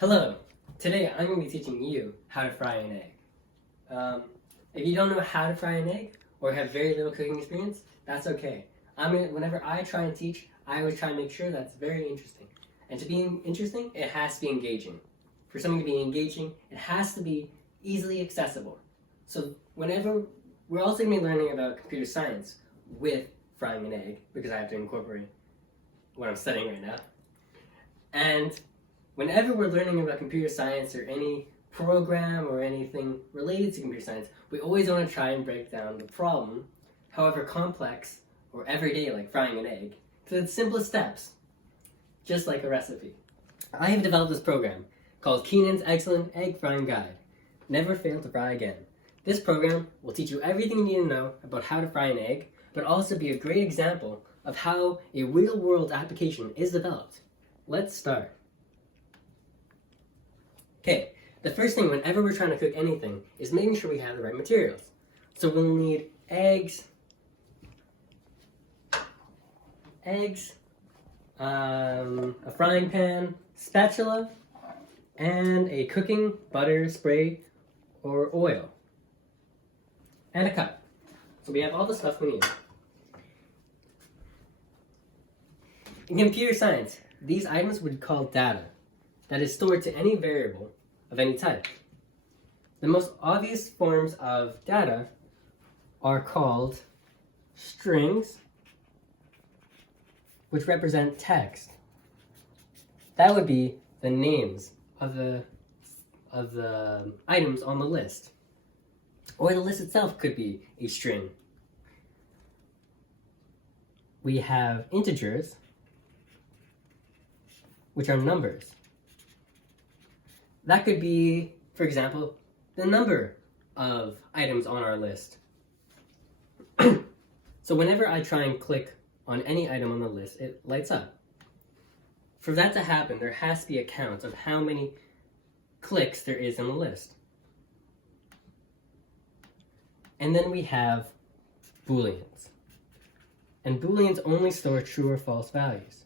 Hello! Today I'm going to be teaching you how to fry an egg. If you don't know how to fry an egg or have very little cooking experience, that's okay. Whenever I try and teach, I always try and make sure that's very interesting. And to be interesting, it has to be engaging. For something to be engaging, it has to be easily accessible. So whenever we're also going to be learning about computer science with frying an egg, because I have to incorporate what I'm studying right now. And whenever we're learning about computer science or any program or anything related to computer science, we always want to try and break down the problem, however complex or everyday like frying an egg, to the simplest steps, just like a recipe. I have developed this program called Keenan's Excellent Egg Frying Guide. Never fail to fry again. This program will teach you everything you need to know about how to fry an egg, but also be a great example of how a real-world application is developed. Let's start. Okay, the first thing whenever we're trying to cook anything is making sure we have the right materials. So we'll need eggs, a frying pan, spatula, and a cooking butter spray or oil, and a cup. So we have all the stuff we need. In computer science, these items would be called data that is stored to any variable of any type. The most obvious forms of data are called strings, which represent text. That would be the names of the items on the list. Or the list itself could be a string. We have integers, which are numbers. That could be, for example, the number of items on our list. So whenever I try and click on any item on the list, it lights up. For that to happen, there has to be a count of how many clicks there is in the list. And then we have booleans. And booleans only store true or false values.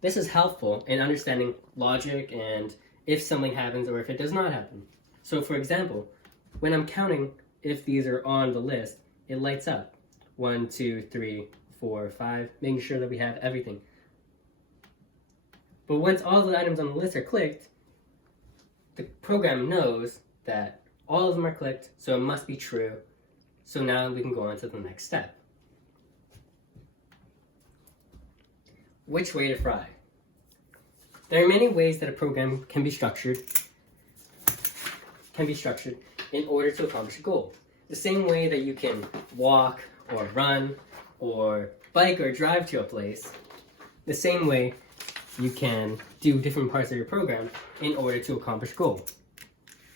This is helpful in understanding logic and if something happens or if it does not happen. So for example, when I'm counting if these are on the list, it lights up. 1, 2, 3, 4, 5, making sure that we have everything. But once all the items on the list are clicked, the program knows that all of them are clicked, so it must be true. So now we can go on to the next step. Which way to fry? There are many ways that a program can be structured in order to accomplish a goal. The same way that you can walk or run or bike or drive to a place, the same way you can do different parts of your program in order to accomplish a goal.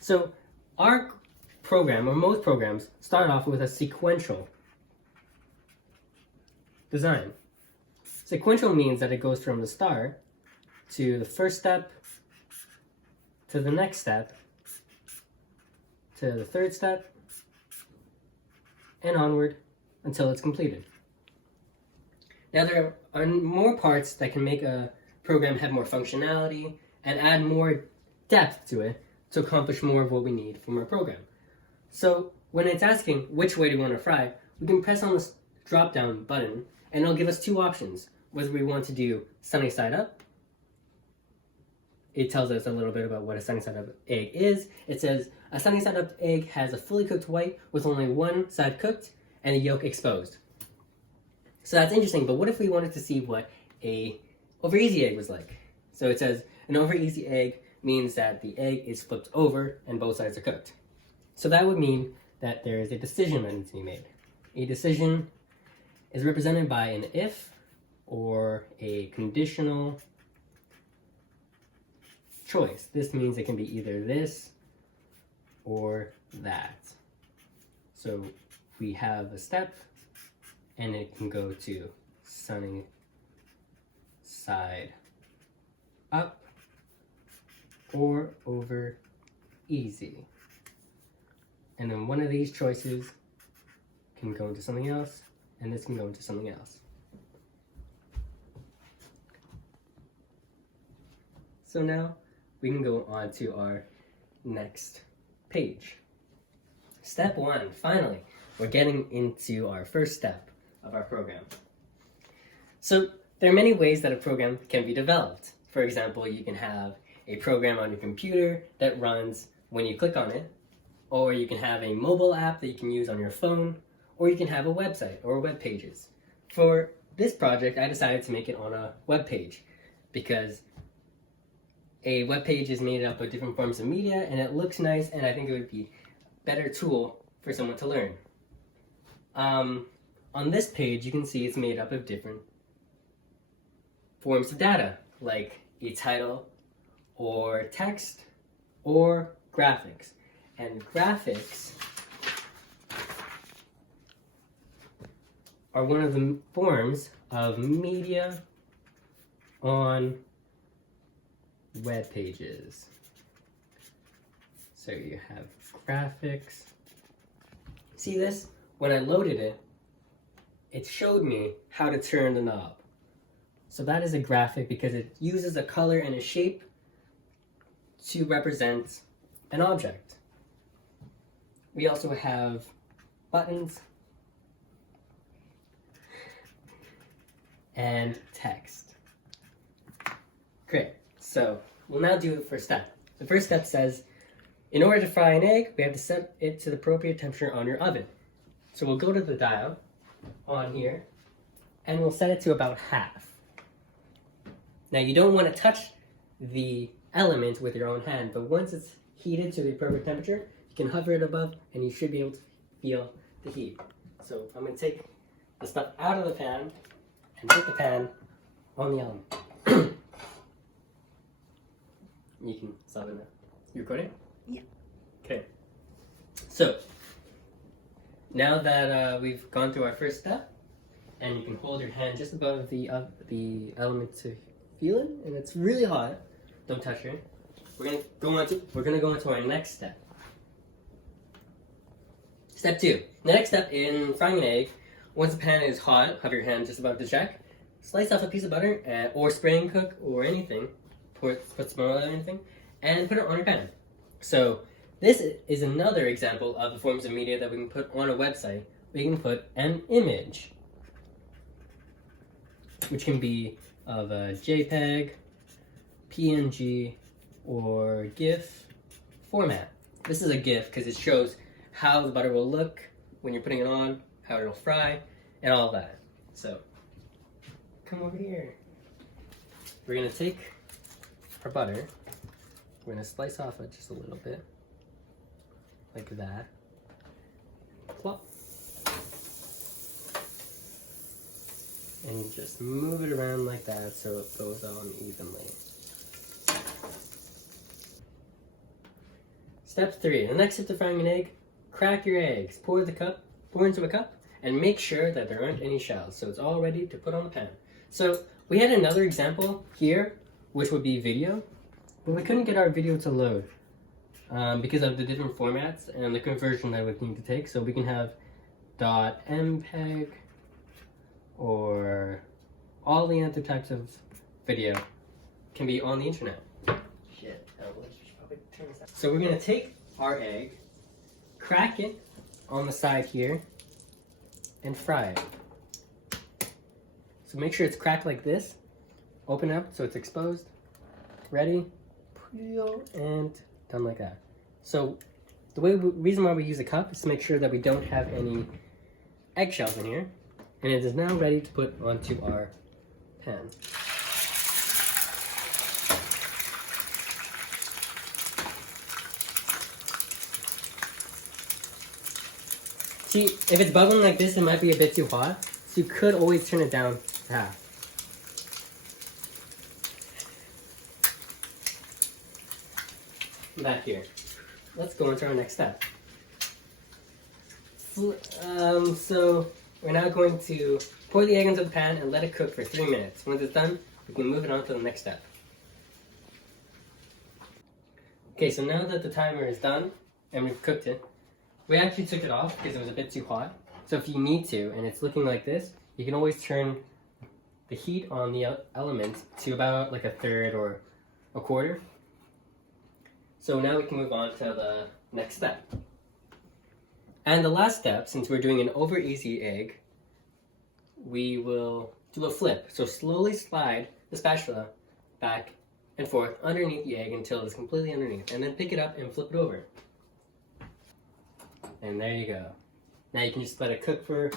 So our program, or most programs, start off with a sequential design. Sequential means that it goes from the start to the first step, to the next step, to the third step, and onward until it's completed. Now there are more parts that can make a program have more functionality and add more depth to it to accomplish more of what we need from our program. So when it's asking which way do we want to fry, we can press on this drop down button and it'll give us two options. Whether we want to do sunny side up, it tells us a little bit about what a sunny side up egg is. It says a sunny side up egg has a fully cooked white with only one side cooked and the yolk exposed. So that's interesting, but what if we wanted to see what a over easy egg was like? So it says an over easy egg means that the egg is flipped over and both sides are cooked. So that would mean that there is a decision that needs to be made. A decision is represented by an if or a conditional choice. This means it can be either this or that. So we have a step and it can go to sunny side up or over easy. And then one of these choices can go into something else, and this can go into something else. So now we can go on to our next page. Step 1, finally, we're getting into our first step of our program. So there are many ways that a program can be developed. For example, you can have a program on your computer that runs when you click on it, or you can have a mobile app that you can use on your phone, or you can have a website or web pages. For this project, I decided to make it on a web page because a web page is made up of different forms of media and it looks nice, and I think it would be a better tool for someone to learn. On this page, you can see it's made up of different forms of data, like a title, or text, or graphics. And graphics are one of the forms of media on web pages. So you have graphics. See this? When I loaded it, it showed me how to turn the knob. So that is a graphic because it uses a color and a shape to represent an object. We also have buttons and text. Great. So we'll now do the first step. The first step says, in order to fry an egg, we have to set it to the appropriate temperature on your oven. So we'll go to the dial on here, and we'll set it to about half. Now you don't want to touch the element with your own hand, but once it's heated to the appropriate temperature, you can hover it above, and you should be able to feel the heat. So I'm going to take the stuff out of the pan and put the pan on the element. You can stop it now. You recording? Yeah. Okay. So, now that we've gone through our first step, and you can hold your hand just above the element to feel it, and it's really hot. Don't touch it. We're gonna go into our next step. Step 2. The next step in frying an egg. Once the pan is hot, have your hand just above the jack. Slice off a piece of butter or spray cook or anything. Put some oil or anything, and put it on your pan. So this is another example of the forms of media that we can put on a website. We can put an image, which can be of a JPEG, PNG, or GIF format. This is a GIF because it shows how the butter will look when you're putting it on, how it'll fry, and all of that. So, come over here. We're gonna take our butter. We're gonna slice off it just a little bit, like that. Plop. And just move it around like that so it goes on evenly. Step 3. The next step to frying an egg, crack your eggs. Pour into a cup, and make sure that there aren't any shells, so it's all ready to put on the pan. So we had another example here, which would be video, but we couldn't get our video to load because of the different formats and the conversion that we need to take. So we can have .mpeg or all the other types of video can be on the internet. Shit, should probably turn this down. So we're gonna take our egg, crack it on the side here, and fry it. So make sure it's cracked like this. Open up so it's exposed. Ready, and done like that. So the reason why we use a cup is to make sure that we don't have any eggshells in here. And it is now ready to put onto our pan. See, if it's bubbling like this, it might be a bit too hot. So you could always turn it down to half. Back here. Let's go into our next step. So we're now going to pour the egg into the pan and let it cook for 3 minutes. Once it's done, we can move it on to the next step. Okay, so now that the timer is done and we've cooked it, we actually took it off because it was a bit too hot. So if you need to, and it's looking like this, you can always turn the heat on the element to about like a third or a quarter. So now we can move on to the next step. And the last step, since we're doing an over easy egg, we will do a flip. So slowly slide the spatula back and forth underneath the egg until it's completely underneath, and then pick it up and flip it over. And there you go. Now you can just let it cook for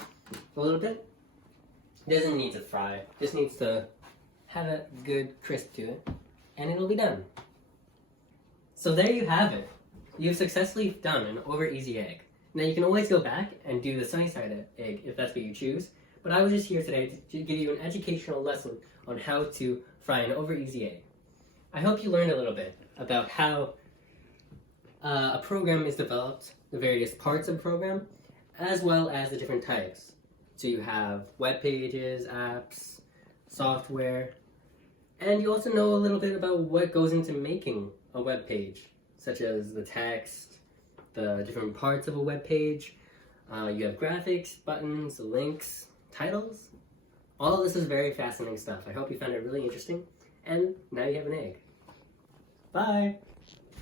a little bit. It doesn't need to fry, just needs to have a good crisp to it, and it'll be done. So there you have it. You've successfully done an over easy egg. Now you can always go back and do the sunny side egg if that's what you choose, but I was just here today to give you an educational lesson on how to fry an over easy egg. I hope you learned a little bit about how a program is developed, the various parts of a program, as well as the different types. So you have web pages, apps, software, and you also know a little bit about what goes into making a web page, such as the text, the different parts of a web page. You have graphics, buttons, links, titles. All of this is very fascinating stuff. I hope you found it really interesting, and now you have an egg. Bye!